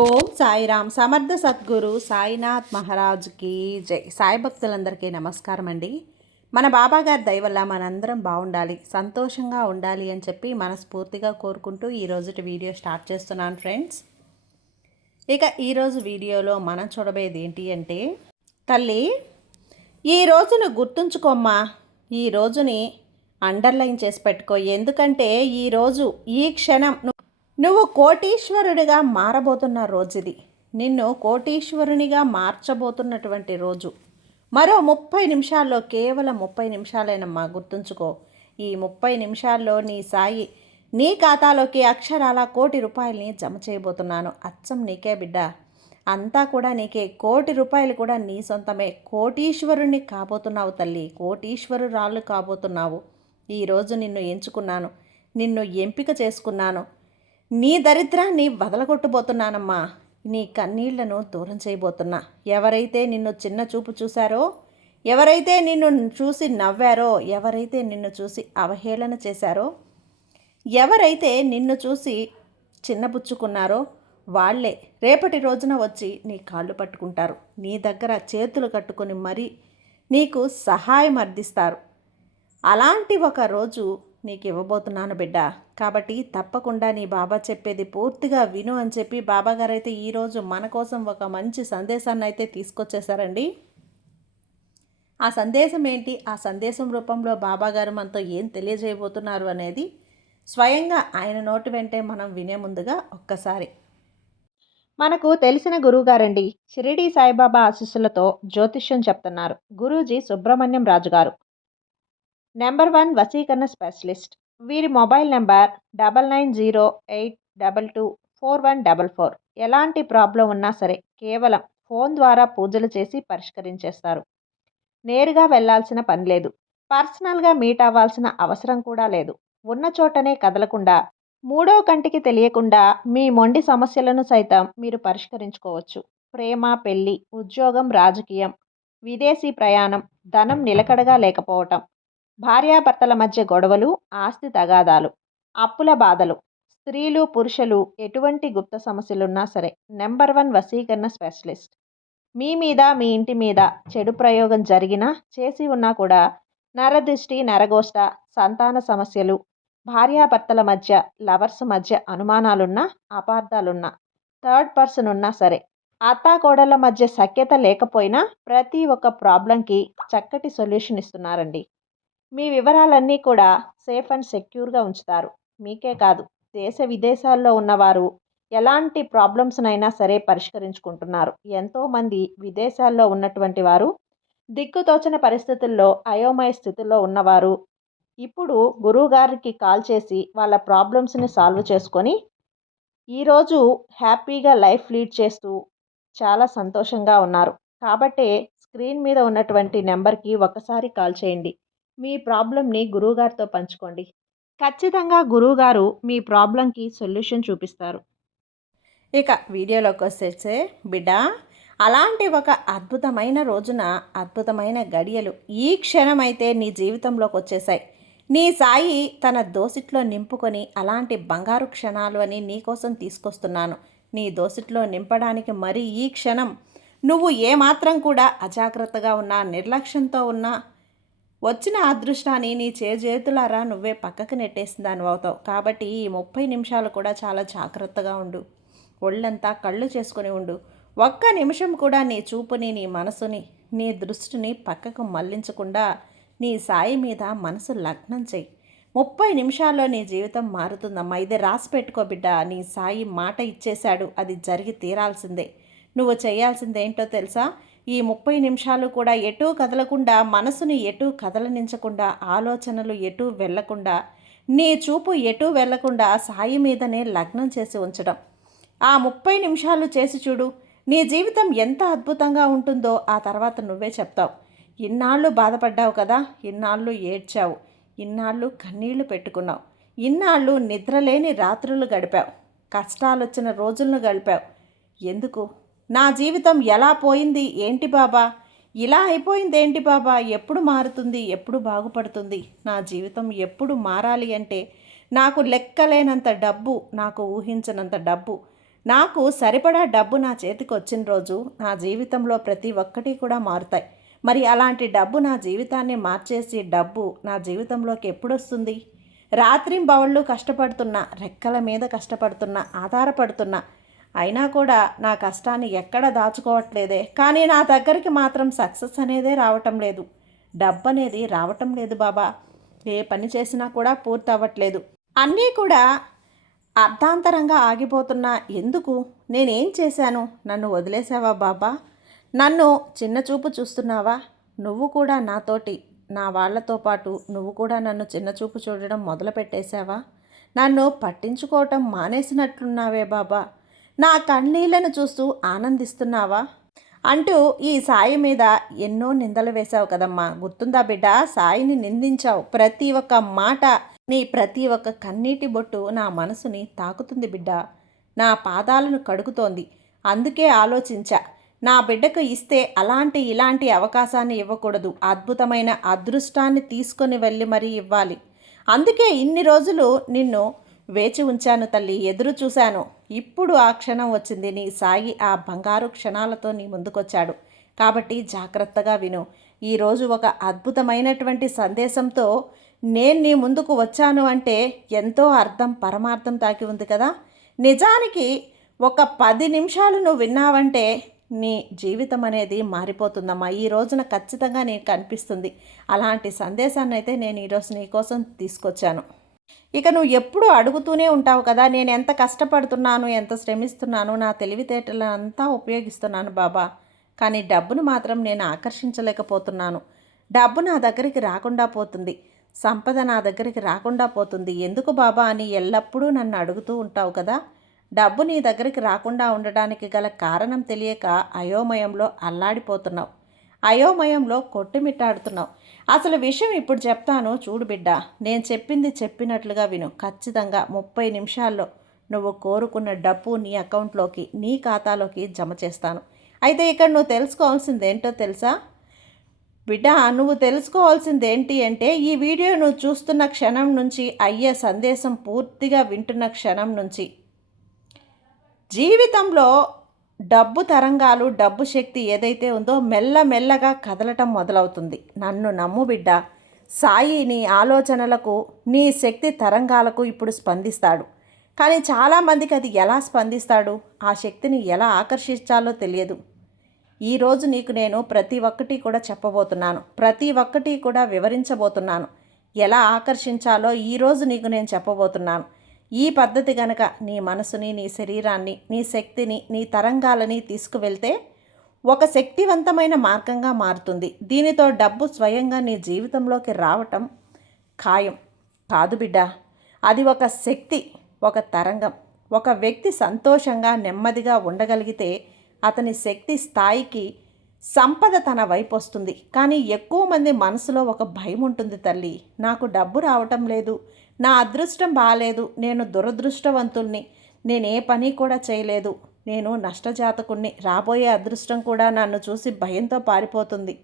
ఓం సాయిరామ్. సమర్థ సద్గురు సాయినాథ్ మహారాజ్కి జై. సాయి భక్తులందరికీ నమస్కారం అండి. మన బాబాగారి దయ వల్ల మనందరం బాగుండాలి, సంతోషంగా ఉండాలి అని చెప్పి మనస్ఫూర్తిగా కోరుకుంటూ ఈరోజుటి వీడియో స్టార్ట్ చేస్తున్నాను ఫ్రెండ్స్. ఇక ఈరోజు వీడియోలో మనం చూడబోయేది ఏంటి అంటే, తల్లి ఈ రోజును గుర్తుంచుకోమ్మా, ఈ రోజుని అండర్లైన్ చేసి పెట్టుకో. ఎందుకంటే ఈరోజు ఈ క్షణం నువ్వు కోటీశ్వరుడిగా మారబోతున్న రోజు ఇది. నిన్ను కోటీశ్వరునిగా మార్చబోతున్నటువంటి రోజు. మరో 30 నిమిషాల్లో, కేవలం 30 నిమిషాలేనమ్మా, గుర్తుంచుకో. ఈ 30 నిమిషాల్లో నీ సాయి నీ ఖాతాలోకి అక్షరాల ₹1,00,00,000 జమ చేయబోతున్నాను. అచ్చం నీకే బిడ్డ, అంతా కూడా నీకే. ₹1,00,00,000 కూడా నీ సొంతమే. కోటీశ్వరుణ్ణి కాబోతున్నావు తల్లి, కోటీశ్వరురాళ్ళు కాబోతున్నావు. ఈరోజు నిన్ను ఎంచుకున్నాను, నిన్ను ఎంపిక చేసుకున్నాను. నీ దరిద్రాన్ని వదలగొట్టబోతున్నానమ్మా. నీ కన్నీళ్లను దూరం చేయబోతున్నా. ఎవరైతే నిన్ను చిన్న చూపు చూశారో, ఎవరైతే నిన్ను చూసి నవ్వారో, ఎవరైతే నిన్ను చూసి అవహేళన చేశారో, ఎవరైతే నిన్ను చూసి చిన్నపుచ్చుకున్నారో వాళ్ళే రేపటి రోజున వచ్చి నీ కాళ్ళు పట్టుకుంటారు. నీ దగ్గర చేతులు కట్టుకొని మరీ నీకు సహాయం అర్థిస్తారు. అలాంటి ఒక రోజు నీకు ఇవ్వబోతున్నాను బిడ్డ. కాబట్టి తప్పకుండా నీ బాబా చెప్పేది పూర్తిగా విను అని చెప్పి బాబాగారు అయితే ఈరోజు మన కోసం ఒక మంచి సందేశాన్ని అయితే తీసుకొచ్చేసారండి. ఆ సందేశం ఏంటి, ఆ సందేశం రూపంలో బాబాగారు మనతో ఏం తెలియజేయబోతున్నారు అనేది స్వయంగా ఆయన నోటి వెంటే మనం వినే ముందుగా ఒక్కసారి మనకు తెలిసిన గురువుగారండి, షిరిడి సాయిబాబా ఆశీస్సులతో జ్యోతిష్యం చెప్తున్నారు గురూజీ సుబ్రహ్మణ్యం రాజు గారు, నెంబర్ 1 వశీకరణ స్పెషలిస్ట్. వీరి మొబైల్ నెంబర్ 9908224144. ఎలాంటి ప్రాబ్లం ఉన్నా సరే కేవలం ఫోన్ ద్వారా పూజలు చేసి పరిష్కరించేస్తారు. నేరుగా వెళ్లాల్సిన పని లేదు, పర్సనల్గా మీట్ అవ్వాల్సిన అవసరం కూడా లేదు. ఉన్న చోటనే కదలకుండా, మూడో కంటికి తెలియకుండా మీ మొండి సమస్యలను సైతం మీరు పరిష్కరించుకోవచ్చు. ప్రేమ, పెళ్లి, ఉద్యోగం, రాజకీయం, విదేశీ ప్రయాణం, ధనం నిలకడగా లేకపోవటం, భార్యాభర్తల మధ్య గొడవలు, ఆస్తి తగాదాలు, అప్పుల బాధలు, స్త్రీలు పురుషులు ఎటువంటి గుప్త సమస్యలున్నా సరే నెంబర్ 1 వశీకరణ స్పెషలిస్ట్. మీ మీద, మీ ఇంటి మీద చెడు ప్రయోగం జరిగినా, చేసి ఉన్నా కూడా, నరదృష్టి, నరగోష్ట, సంతాన సమస్యలు, భార్యాభర్తల మధ్య, లవర్స్ మధ్య అనుమానాలున్నా, అపార్థాలున్నా, థర్డ్ పర్సన్ ఉన్నా సరే, అత్తాకోడళ్ళ మధ్య సఖ్యత లేకపోయినా ప్రతి ఒక్క ప్రాబ్లంకి చక్కటి సొల్యూషన్ ఇస్తున్నారండి. మీ వివరాలన్నీ కూడా సేఫ్ అండ్ సెక్యూర్గా ఉంచుతారు. మీకే కాదు, దేశ విదేశాల్లో ఉన్నవారు ఎలాంటి ప్రాబ్లమ్స్నైనా సరే పరిష్కరించుకుంటున్నారు. ఎంతోమంది విదేశాల్లో ఉన్నటువంటి వారు, దిక్కుతోచని పరిస్థితుల్లో, అయోమయ స్థితిలో ఉన్నవారు ఇప్పుడు గురువుగారికి కాల్ చేసి వాళ్ళ ప్రాబ్లమ్స్ని సాల్వ్ చేసుకొని ఈరోజు హ్యాపీగా లైఫ్ లీడ్ చేస్తూ చాలా సంతోషంగా ఉన్నారు. కాబట్టే స్క్రీన్ మీద ఉన్నటువంటి నెంబర్కి ఒకసారి కాల్ చేయండి. మీ ప్రాబ్లంని గురువుగారితో పంచుకోండి. ఖచ్చితంగా గురువుగారు మీ ప్రాబ్లంకి సొల్యూషన్ చూపిస్తారు. ఇక వీడియోలోకి వచ్చేసే బిడ్డ, అలాంటి ఒక అద్భుతమైన రోజున అద్భుతమైన గడియలు ఈ క్షణమైతే నీ జీవితంలోకి వచ్చేసాయి. నీ సాయి తన దోసిట్లో నింపుకొని అలాంటి బంగారు క్షణాలు అని నీకోసం తీసుకొస్తున్నాను. నీ దోసిట్లో నింపడానికి మరి ఈ క్షణం నువ్వు ఏమాత్రం కూడా అజాగ్రత్తగా ఉన్నా, నిర్లక్ష్యంతో ఉన్నా, వచ్చిన అదృష్టాన్ని నీ చేతులారా నువ్వే పక్కకు నెట్టేసిన దాని అవుతావు. కాబట్టి ఈ 30 నిమిషాలు కూడా చాలా జాగ్రత్తగా ఉండు. ఒళ్ళంతా కళ్ళు చేసుకుని ఉండు. ఒక్క నిమిషం కూడా నీ చూపుని, నీ మనసుని, నీ దృష్టిని పక్కకు మళ్లించకుండా నీ సాయి మీద మనసు లగ్నం చెయ్యి. 30 నిమిషాల్లో నీ జీవితం మారుతుందమ్మా. ఇది రాసి పెట్టుకో బిడ్డ. నీ సాయి మాట ఇచ్చేశాడు, అది జరిగి తీరాల్సిందే. నువ్వు చేయాల్సిందేంటో తెలుసా? ఈ 30 నిమిషాలు కూడా ఎటూ కదలకుండా, మనసుని ఎటూ కదలనించకుండా, ఆలోచనలు ఎటూ వెళ్లకుండా, నీ చూపు ఎటూ వెళ్లకుండా సాయి మీదనే లగ్నం చేసి ఉంచడం. ఆ 30 నిమిషాలు చేసి చూడు, నీ జీవితం ఎంత అద్భుతంగా ఉంటుందో ఆ తర్వాత నువ్వే చెప్తావు. ఇన్నాళ్ళు బాధపడ్డావు కదా, ఇన్నాళ్ళు ఏడ్చావు, ఇన్నాళ్ళు కన్నీళ్లు పెట్టుకున్నావు, ఇన్నాళ్ళు నిద్రలేని రాత్రులు గడిపావు, కష్టాలొచ్చిన రోజులను గడిపావు. ఎందుకు? నా జీవితం ఎలా పోయింది ఏంటి బాబా, ఇలా అయిపోయింది ఏంటి బాబా, ఎప్పుడు మారుతుంది, ఎప్పుడు బాగుపడుతుంది, నా జీవితం ఎప్పుడు మారాలి అంటే నాకు లెక్కలేనంత డబ్బు, నాకు ఊహించనంత డబ్బు, నాకు సరిపడా డబ్బు నా చేతికి వచ్చిన రోజు నా జీవితంలో ప్రతి ఒక్కటి కూడా మారుతాయి. మరి అలాంటి డబ్బు నా జీవితాన్ని మార్చేసి డబ్బు నా జీవితంలోకి ఎప్పుడొస్తుంది? రాత్రింబవళ్ళు కష్టపడుతున్నా, రెక్కల మీద కష్టపడుతున్నా, ఆధారపడుతున్నా, అయినా కూడా నా కష్టాన్ని ఎక్కడ దాచుకోవట్లేదే. కానీ నా దగ్గరికి మాత్రం సక్సెస్ అనేదే రావటం లేదు. డబ్బు అనేది రావటం లేదు బాబా. ఏ పని చేసినా కూడా పూర్తి అవ్వట్లేదు. అన్నీ కూడా అర్ధాంతరంగా ఆగిపోతున్నా. ఎందుకు? నేనేం చేశాను? నన్ను వదిలేసావా బాబా? నన్ను చిన్నచూపు చూస్తున్నావా? నువ్వు కూడా నాతోటి, నా వాళ్లతో పాటు నువ్వు కూడా నన్ను చిన్నచూపు చూడడం మొదలుపెట్టేశావా? నన్ను పట్టించుకోవటం మానేసినట్లున్నావే బాబా. నా కన్నీళ్లను చూస్తూ ఆనందిస్తున్నావా? అంటూ ఈ సాయి మీద ఎన్నో నిందలు వేశావు కదమ్మా. గుర్తుందా బిడ్డ? సాయిని నిందించావు. ప్రతి ఒక్క మాట, నీ ప్రతి ఒక్క కన్నీటి బొట్టు నా మనసుని తాకుతుంది బిడ్డ. నా పాదాలను కడుగుతోంది. అందుకే ఆలోచించా, నా బిడ్డకు ఇస్తే అలాంటి ఇలాంటి అవకాశాన్ని ఇవ్వకూడదు. అద్భుతమైన అదృష్టాన్ని తీసుకొని వెళ్ళి మరీ ఇవ్వాలి. అందుకే ఇన్ని రోజులు నిన్ను వేచి ఉంచాను తల్లి, ఎదురు చూశాను. ఇప్పుడు ఆ క్షణం వచ్చింది. నీ సాయి ఆ బంగారు క్షణాలతో నీ ముందుకొచ్చాడు. కాబట్టి జాగ్రత్తగా విను. ఈరోజు ఒక అద్భుతమైనటువంటి సందేశంతో నేను నీ ముందుకు వచ్చాను అంటే ఎంతో అర్థం, పరమార్థం తాకి ఉంది కదా. నిజానికి ఒక 10 నిమిషాలు నువ్వు విన్నావంటే నీ జీవితం అనేది మారిపోతుందమ్మా. ఈ రోజున ఖచ్చితంగా నీకు కనిపిస్తుంది. అలాంటి సందేశాన్ని అయితే నేను ఈరోజు నీకోసం తీసుకొచ్చాను. ఇక నువ్వు ఎప్పుడూ అడుగుతూనే ఉంటావు కదా, నేను ఎంత కష్టపడుతున్నాను, ఎంత శ్రమిస్తున్నాను, నా తెలివితేటలంతా ఉపయోగిస్తున్నాను బాబా, కానీ డబ్బును మాత్రం నేను ఆకర్షించలేకపోతున్నాను. డబ్బు నా దగ్గరికి రాకుండా పోతుంది, సంపద నా దగ్గరికి రాకుండా పోతుంది. ఎందుకు బాబా అని ఎల్లప్పుడూ నన్ను అడుగుతూ ఉంటావు కదా. డబ్బు నీ దగ్గరికి రాకుండా ఉండడానికి గల కారణం తెలియక అయోమయంలో అల్లాడిపోతున్నావు. అయోమయంలో కొట్టుమిట్టాడుతున్నావు. అసలు విషయం ఇప్పుడు చెప్తాను చూడు బిడ్డ. నేను చెప్పింది చెప్పినట్లుగా విను. ఖచ్చితంగా 30 నిమిషాల్లో నువ్వు కోరుకున్న డబ్బు నీ అకౌంట్లోకి, నీ ఖాతాలోకి జమ చేస్తాను. అయితే ఇక్కడ నువ్వు తెలుసుకోవాల్సింది ఏంటో తెలుసా బిడ్డ? నువ్వు తెలుసుకోవాల్సింది ఏంటి అంటే, ఈ వీడియో నువ్వు చూస్తున్న క్షణం నుంచి, అయ్యే సందేశం పూర్తిగా వింటున్న క్షణం నుంచి జీవితంలో డబ్బు తరంగాలు, డబ్బు శక్తి ఏదైతే ఉందో మెల్లమెల్లగా కదలటం మొదలవుతుంది. నన్ను నమ్ము బిడ్డ. సాయి నీ ఆలోచనలకు, నీ శక్తి తరంగాలకు ఇప్పుడు స్పందిస్తాడు. కానీ చాలామందికి అది ఎలా స్పందిస్తాడు, ఆ శక్తిని ఎలా ఆకర్షించాలో తెలియదు. ఈరోజు నీకు నేను ప్రతి ఒక్కటి కూడా చెప్పబోతున్నాను. ప్రతి ఒక్కటి కూడా వివరించబోతున్నాను. ఎలా ఆకర్షించాలో ఈరోజు నీకు నేను చెప్పబోతున్నాను. ఈ పద్ధతి గనక నీ మనసుని, నీ శరీరాన్ని, నీ శక్తిని, నీ తరంగాలని తీసుకువెళ్తే ఒక శక్తివంతమైన మార్గంగా మారుతుంది. దీనితో డబ్బు స్వయంగా నీ జీవితంలోకి రావటం ఖాయం. కాదు బిడ్డ, అది ఒక శక్తి, ఒక తరంగం. ఒక వ్యక్తి సంతోషంగా, నెమ్మదిగా ఉండగలిగితే అతని శక్తి స్థాయికి సంపద తన వైపు వస్తుంది. కానీ ఎక్కువ మంది మనసులో ఒక భయం ఉంటుంది తల్లి. నాకు డబ్బు రావటం లేదు, నా అదృష్టం బాగాలేదు, నేను దురదృష్టవంతుల్ని, నేనే పని కూడా చేయలేదు, నేను నష్టజాతకుణ్ణి, రాబోయే అదృష్టం కూడా నన్ను చూసి భయంతో పారిపోతుంది.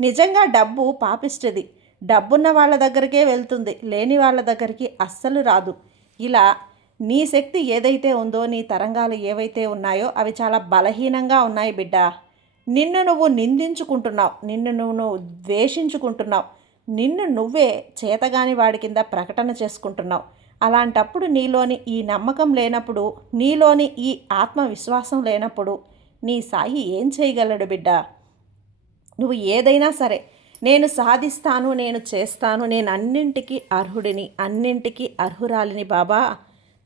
నిజంగా డబ్బు పాపిష్టిది. డబ్బున్న వాళ్ళ దగ్గరికే వెళ్తుంది, లేని వాళ్ళ దగ్గరికి అస్సలు రాదు. ఇలా నీ శక్తి ఏదైతే ఉందో, నీ తరంగాలు ఏవైతే ఉన్నాయో అవి చాలా బలహీనంగా ఉన్నాయి బిడ్డ. నిన్ను నువ్వు నిందించుకుంటున్నావు, నిన్ను నువ్వు ద్వేషించుకుంటున్నావు, నిన్ను నువ్వే చేతగాని వాడి కింద ప్రకటన చేసుకుంటున్నావు. అలాంటప్పుడు నీలోని ఈ నమ్మకం లేనప్పుడు, నీలోని ఈ ఆత్మవిశ్వాసం లేనప్పుడు నీ సాయి ఏం చేయగలడు బిడ్డ? నువ్వు ఏదైనా సరే, నేను సాధిస్తాను, నేను చేస్తాను, నేను అన్నింటికీ అర్హుడిని, అన్నింటికీ అర్హురాలిని బాబా,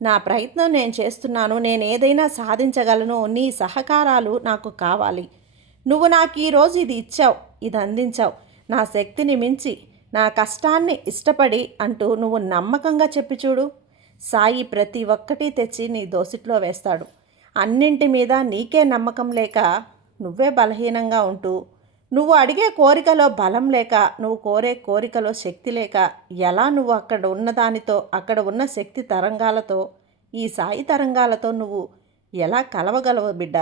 నా ప్రయత్నం నేను చేస్తున్నాను, నేను ఏదైనా సాధించగలను, నీ సహకారాలు నాకు కావాలి. నువ్వు నాకు ఈరోజు ఇది ఇచ్చావు, ఇది అందించావు, నా శక్తిని మించి, నా కష్టాన్ని ఇష్టపడి అంటూ నువ్వు నమ్మకంగా చెప్పి చూడు. సాయి ప్రతి ఒక్కటి తెచ్చి నీ దోసిట్లో వేస్తాడు. అన్నింటి మీద నీకే నమ్మకం లేక, నువ్వే బలహీనంగా ఉంటూ, నువ్వు అడిగే కోరికలో బలం లేక, నువ్వు కోరే కోరికలో శక్తి లేక, ఎలా నువ్వు అక్కడ ఉన్నదానితో, అక్కడ ఉన్న శక్తి తరంగాలతో, ఈ సాయి తరంగాలతో నువ్వు ఎలా కలవగలవు బిడ్డ?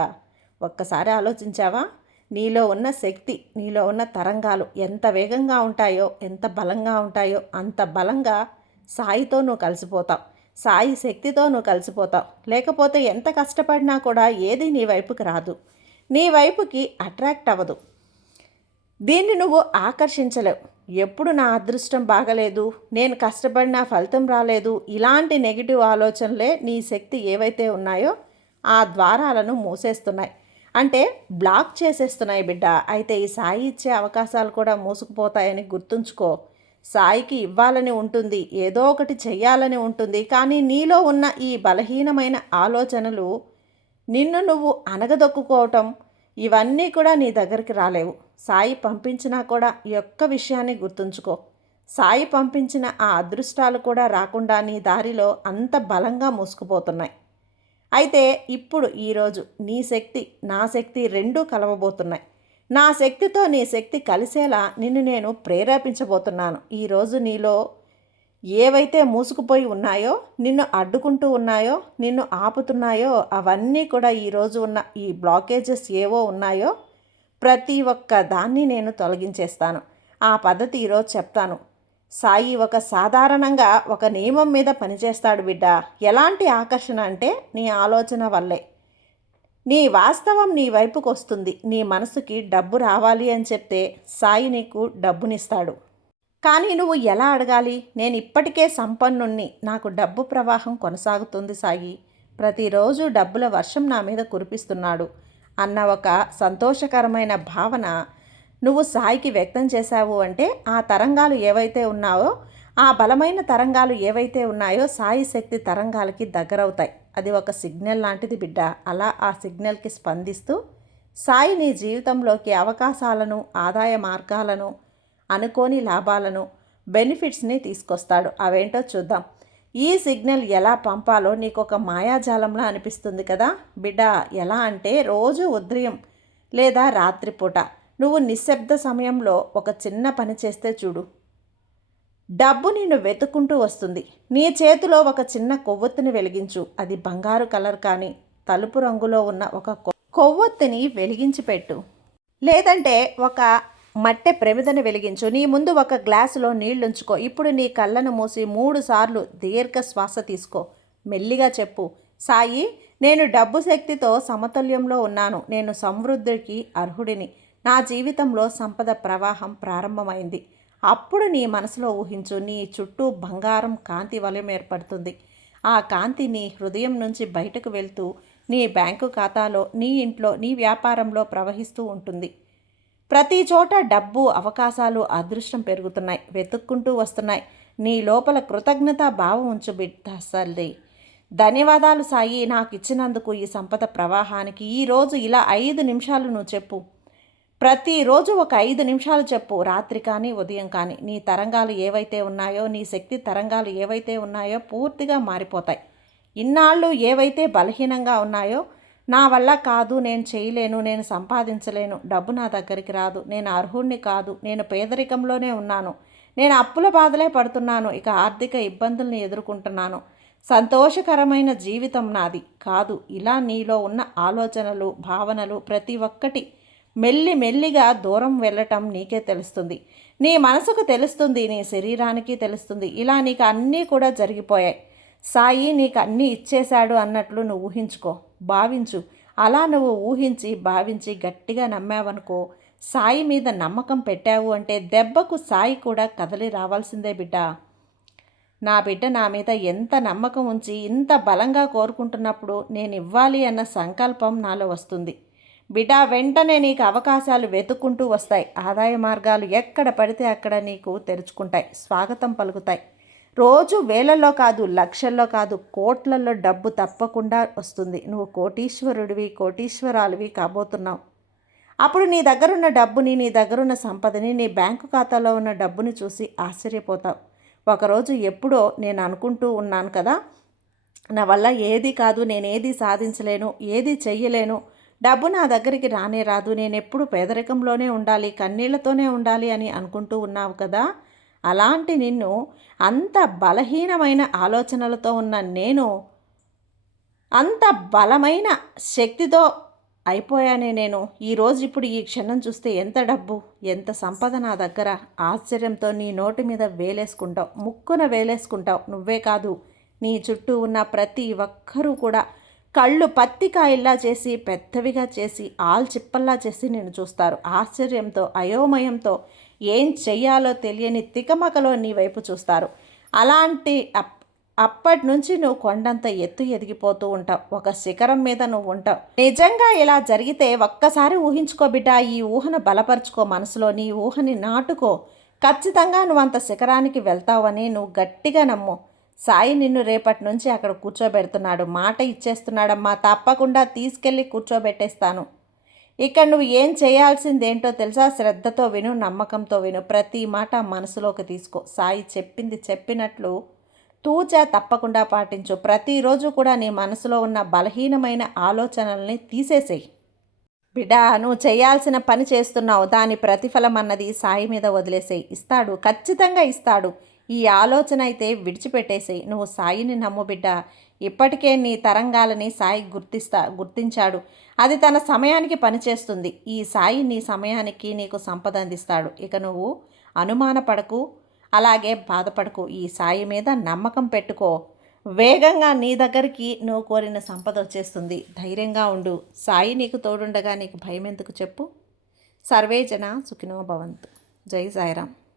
ఒక్కసారి ఆలోచించావా? నీలో ఉన్న శక్తి, నీలో ఉన్న తరంగాలు ఎంత వేగంగా ఉంటాయో, ఎంత బలంగా ఉంటాయో, అంత బలంగా సాయితో నువ్వు కలిసిపోతావు. సాయి శక్తితో నువ్వు కలిసిపోతావు. లేకపోతే ఎంత కష్టపడినా కూడా ఏది నీ వైపుకి రాదు, నీ వైపుకి అట్రాక్ట్ అవ్వదు, దీన్ని నువ్వు ఆకర్షించలేవు. ఎప్పుడు నా అదృష్టం బాగలేదు, నేను కష్టపడినా ఫలితం రాలేదు, ఇలాంటి నెగిటివ్ ఆలోచనలే నీ శక్తి ఏవైతే ఉన్నాయో ఆ ద్వారాలను మూసేస్తున్నాయి, అంటే బ్లాక్ చేసేస్తున్నాయి బిడ్డ. అయితే ఈ సాయి ఇచ్చే అవకాశాలు కూడా మూసుకుపోతాయని గుర్తుంచుకో. సాయికి ఇవ్వాలని ఉంటుంది, ఏదో ఒకటి చెయ్యాలని ఉంటుంది, కానీ నీలో ఉన్న ఈ బలహీనమైన ఆలోచనలు నిన్ను నువ్వు అనగదొక్కుకోవటం, ఇవన్నీ కూడా నీ దగ్గరికి రాలేవు. సాయి పంపించినా కూడా ఈ ఒక్క విషయాన్ని గుర్తుంచుకో. సాయి పంపించిన ఆ అదృష్టాలు కూడా రాకుండా నీ దారిలో అంత బలంగా మూసుకుపోతున్నాయి. అయితే ఇప్పుడు ఈరోజు నీ శక్తి నా శక్తి రెండూ కలవబోతున్నాయి. నా శక్తితో నీ శక్తి కలిసేలా నిన్ను నేను ప్రేరేపించబోతున్నాను. ఈరోజు నీలో ఏవైతే మూసుకుపోయి ఉన్నాయో, నిన్ను అడ్డుకుంటూ ఉన్నాయో, నిన్ను ఆపుతున్నాయో, అవన్నీ కూడా ఈరోజు ఉన్న ఈ బ్లాకేజెస్ ఏవో ఉన్నాయో ప్రతి ఒక్క దాన్ని నేను తొలగించేస్తాను. ఆ పద్ధతి ఈరోజు చెప్తాను. సాయి సాధారణంగా ఒక నియమం మీద పనిచేస్తాడు బిడ్డ. ఎలాంటి ఆకర్షణ అంటే నీ ఆలోచన వల్లే నీ వాస్తవం నీ వైపుకు వస్తుంది. నీ మనసుకి డబ్బు రావాలి అని చెప్తే సాయి నీకు డబ్బునిస్తాడు. కానీ నువ్వు ఎలా అడగాలి? నేను ఇప్పటికే సంపన్నుణ్ణి, నాకు డబ్బు ప్రవాహం కొనసాగుతుంది సాయి, ప్రతిరోజు డబ్బుల వర్షం నా మీద కురిపిస్తున్నాడు అన్న ఒక సంతోషకరమైన భావన నువ్వు సాయికి వ్యక్తం చేశావు అంటే ఆ తరంగాలు ఏవైతే ఉన్నాయో, ఆ బలమైన తరంగాలు ఏవైతే ఉన్నాయో సాయి శక్తి తరంగాలకి దగ్గరవుతాయి. అది ఒక సిగ్నల్ లాంటిది బిడ్డ. అలా ఆ సిగ్నల్కి స్పందిస్తూ సాయి నీ జీవితంలోకి అవకాశాలను, ఆదాయ మార్గాలను, అనుకోని లాభాలను, బెనిఫిట్స్ని తీసుకొస్తాడు. అవేంటో చూద్దాం. ఈ సిగ్నల్ ఎలా పంపాలో నీకు ఒక మాయాజాలంలా అనిపిస్తుంది కదా బిడ్డ. ఎలా అంటే రోజు ఉదయం లేదా రాత్రిపూట నువ్వు నిశ్శబ్ద సమయంలో ఒక చిన్న పని చేస్తే చూడు, డబ్బు నిన్ను వెతుక్కుంటూ వస్తుంది. నీ చేతిలో ఒక చిన్న కొవ్వొత్తిని వెలిగించు. అది బంగారు కలర్ కానీ తలుపు రంగులో ఉన్న ఒక కొవ్వొత్తిని వెలిగించి పెట్టు. లేదంటే ఒక మట్టె ప్రమిదని వెలిగించు. నీ ముందు ఒక గ్లాసులో నీళ్లుంచుకో. ఇప్పుడు నీ కళ్ళను మూసి 3 సార్లు దీర్ఘ శ్వాస తీసుకో. మెల్లిగా చెప్పు, సాయి, నేను డబ్బు శక్తితో సమతుల్యంలో ఉన్నాను. నేను సమృద్ధికి అర్హుడిని. నా జీవితంలో సంపద ప్రవాహం ప్రారంభమైంది. అప్పుడు నీ మనసులో ఊహించు, నీ చుట్టూ బంగారం కాంతి వలయం ఏర్పడుతుంది. ఆ కాంతి నీ హృదయం నుంచి బయటకు వెళ్తూ నీ బ్యాంకు ఖాతాలో, నీ ఇంట్లో, నీ వ్యాపారంలో ప్రవహిస్తూ ఉంటుంది. ప్రతి చోట డబ్బు, అవకాశాలు, అదృష్టం పెరుగుతున్నాయి, వెతుక్కుంటూ వస్తున్నాయి. నీ లోపల కృతజ్ఞతా భావం ఉంచు బిడ్డ. సల్లి, ధన్యవాదాలు సాయి, నాకు ఇచ్చినందుకు, ఈ సంపద ప్రవాహానికి. ఈరోజు ఇలా 5 నిమిషాలు నువ్వు చెప్పు. ప్రతిరోజు ఒక 5 నిమిషాలు చెప్పు. రాత్రి కానీ ఉదయం కానీ నీ తరంగాలు ఏవైతే ఉన్నాయో, నీ శక్తి తరంగాలు ఏవైతే ఉన్నాయో పూర్తిగా మారిపోతాయి. ఇన్నాళ్ళు ఏవైతే బలహీనంగా ఉన్నాయో, నా వల్ల కాదు, నేను చేయలేను, నేను సంపాదించలేను, డబ్బు నా దగ్గరికి రాదు, నేను అర్హుణ్ణి కాదు, నేను పేదరికంలోనే ఉన్నాను, నేను అప్పుల బాధలే పడుతున్నాను, ఇక ఆర్థిక ఇబ్బందుల్ని ఎదుర్కొంటున్నాను, సంతోషకరమైన జీవితం నాది కాదు, ఇలా నీలో ఉన్న ఆలోచనలు, భావనలు ప్రతి ఒక్కటి మెల్లిగా దూరం వెళ్ళటం నీకే తెలుస్తుంది. నీ మనసుకు తెలుస్తుంది, నీ శరీరానికి తెలుస్తుంది. ఇలా నీకు అన్నీ కూడా జరిగిపోయాయి. సాయి నీకు అన్నీ ఇచ్చేశాడు అన్నట్లు నువ్వు ఊహించుకో, భావించు. అలా నువ్వు ఊహించి భావించి గట్టిగా నమ్మావనుకో, సాయి మీద నమ్మకం పెట్టావు అంటే దెబ్బకు సాయి కూడా కదలి రావాల్సిందే బిడ్డ. నా బిడ్డ నా మీద ఎంత నమ్మకం ఉంచి ఇంత బలంగా కోరుకుంటున్నప్పుడు నేను ఇవ్వాలి అన్న సంకల్పం నాలో వస్తుంది బిడ్డ. వెంటనే నీకు అవకాశాలు వెతుక్కుంటూ వస్తాయి. ఆదాయ మార్గాలు ఎక్కడ పడితే అక్కడ నీకు తెరుచుకుంటాయి, స్వాగతం పలుకుతాయి. రోజు వేలల్లో కాదు, లక్షల్లో కాదు, కోట్లల్లో డబ్బు తప్పకుండా వస్తుంది. నువ్వు కోటీశ్వరుడివి, కోటీశ్వరాలువి కాబోతున్నావు. అప్పుడు నీ దగ్గరున్న డబ్బుని, నీ దగ్గరున్న సంపదని, నీ బ్యాంకు ఖాతాలో ఉన్న డబ్బుని చూసి ఆశ్చర్యపోతావు. ఒకరోజు ఎప్పుడో నేను అనుకుంటూ ఉన్నాను కదా, నా వల్ల ఏది కాదు, నేనేది సాధించలేను, ఏది చెయ్యలేను, డబ్బు నా దగ్గరికి రానే రాదు, నేను ఎప్పుడు పేదరికంలోనే ఉండాలి, కన్నీళ్లతోనే ఉండాలి అని అనుకుంటూ ఉన్నావు కదా. అలాంటి నిన్ను, అంత బలహీనమైన ఆలోచనలతో ఉన్న నేను అంత బలమైన శక్తితో అయిపోయానే నేను. ఈరోజు ఇప్పుడు ఈ క్షణం చూస్తే ఎంత డబ్బు, ఎంత సంపద నా దగ్గర. ఆశ్చర్యంతో నీ నోటి మీద వేలేసుకుంటావు, ముక్కున వేలేసుకుంటావు. నువ్వే కాదు, నీ చుట్టూ ఉన్న ప్రతి ఒక్కరూ కూడా కళ్ళు పత్తికాయల్లా చేసి, పెద్దవిగా చేసి, ఆల్చిప్పల్లా చేసి నిన్ను చూస్తారు. ఆశ్చర్యంతో, అయోమయంతో, ఏం చెయ్యాలో తెలియని తికమకలో నీ వైపు చూస్తారు. అలాంటి అప్పటి నుంచి నువ్వు కొండంత ఎత్తు ఎదిగిపోతూ ఉంటావు. ఒక శిఖరం మీద నువ్వు ఉంటావు. నిజంగా ఇలా జరిగితే ఒక్కసారి ఊహించుకో బిడ్డ. ఈ ఊహను బలపరుచుకో మనసులో. నీ ఊహని నాటుకో. ఖచ్చితంగా నువ్వు అంత శిఖరానికి వెళ్తావని నువ్వు గట్టిగా నమ్ము. సాయి నిన్ను రేపటి నుంచి అక్కడ కూర్చోబెడుతున్నాడు. మాట ఇచ్చేస్తున్నాడమ్మా, తప్పకుండా తీసుకెళ్ళి కూర్చోబెట్టేస్తాను. ఇక్కడ నువ్వు ఏం చేయాల్సిందేంటో తెలుసా? శ్రద్ధతో విను, నమ్మకంతో విను. ప్రతి మాట మనసులోకి తీసుకో. సాయి చెప్పింది చెప్పినట్లు తూచా తప్పకుండా పాటించు. ప్రతిరోజు కూడా నీ మనసులో ఉన్న బలహీనమైన ఆలోచనల్ని తీసేసేయి. బిడ్డా, నువ్వు చేయాల్సిన పని చేస్తున్నావు. దాని ప్రతిఫలం అన్నది సాయి మీద వదిలేసేయి. ఇస్తాడు, ఖచ్చితంగా ఇస్తాడు. ఈ ఆలోచన అయితే విడిచిపెట్టేసేయి. నువ్వు సాయిని నమ్ము బిడ్డ. ఇప్పటికే నీ తరంగాలని సాయి గుర్తించాడు. అది తన సమయానికి పనిచేస్తుంది. ఈ సాయి నీ సమయానికి నీకు సంపద అందిస్తాడు. ఇక నువ్వు అనుమానపడకు, అలాగే బాధపడకు. ఈ సాయి మీద నమ్మకం పెట్టుకో. వేగంగా నీ దగ్గరికి నువ్వు కోరిన సంపద వచ్చేస్తుంది. ధైర్యంగా ఉండు. సాయి నీకు తోడుండగా నీకు భయం ఎందుకు చెప్పు? సర్వే జన సుఖినో భవంతు. జై సాయిరామ్.